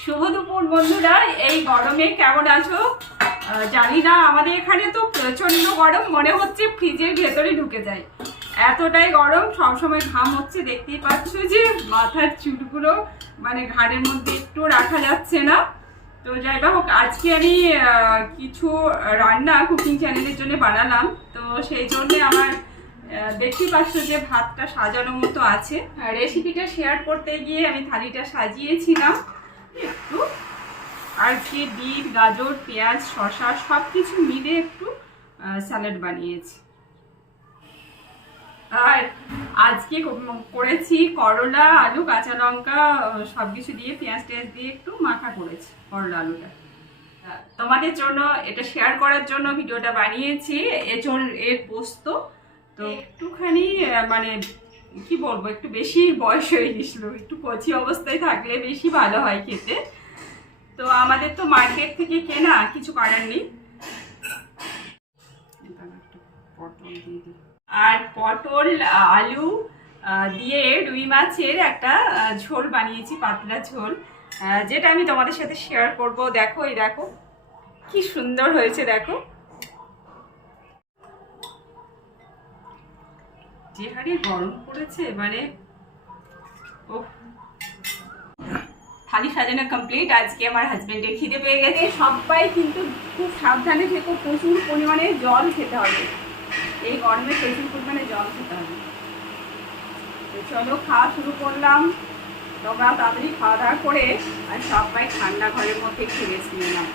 শুভ দুপুর বন্ধুরা, এই গরমে কেমন আছো জানি না। আমাদের এখানে তো প্রচন্ড গরম, মনে হচ্ছে ফ্রিজের ভেতরে ঢুকে যায়, এতটাই গরম। সবসময় ঘাম হচ্ছে, দেখতেই পাচ্ছ যে মাথার চুলগুলো মানে ঘাড়ের মধ্যে একটু রাখা যাচ্ছে না। তো যাই হোক, আজকে আমি কিছু রান্না কুকিং চ্যানেলের জন্য বানালাম। তো সেই জন্যে আমার দেখতেই পাচ্ছ যে ভাতটা সাজানো মতো আছে। রেসিপিটা শেয়ার করতে গিয়ে আমি থালিটা সাজিয়েছিলাম একটু, আর কি বিট, গাজর, পেঁয়াজ, শসা সব কিছু মিলে একটু স্যালাড বানিয়েছি। আর আজকে করেছি করলা, আলু, কাঁচা লঙ্কা সব কিছু দিয়ে পেঁয়াজ টেয়াজ দিয়ে একটু মাখা করেছি করলা আলুটা। তোমাদের জন্য এটা শেয়ার করার জন্য ভিডিওটা বানিয়েছি। এর পোস্ত তো একটুখানি মানে কি বলবো, একটু বেশি বয়স হয়ে গেছিল, একটু কচি অবস্থায় থাকলে বেশি ভালো হয় খেতে। তো আমাদের তো মার্কেট থেকে কেনা, কিছু করার নেই। আর পটল আলু দিয়ে রুই মাছের একটা ঝোল বানিয়েছি, পাতলা ঝোল, যেটা আমি তোমাদের সাথে শেয়ার করব। দেখো, এই দেখো কি সুন্দর হয়েছে, দেখো যে হারে গরম পড়েছে, মানে ও। থালি সাজানো কমপ্লিট। আজকে আমার হাজবেন্ডের খিদে পেয়ে গেছে। সবাই কিন্তু খুব সাবধানে থেকো, প্রচুর পরিমাণে জল খেতে হবে, এই গরমে প্রচুর পরিমাণে জল খেতে হবে। তো চলো খাওয়া শুরু করলাম। তোমরা তাড়াতাড়ি খাওয়া দাওয়া করে আর সবাই ঠান্ডা ঘরের মধ্যে একটু রেস্ট নিয়ে নাও।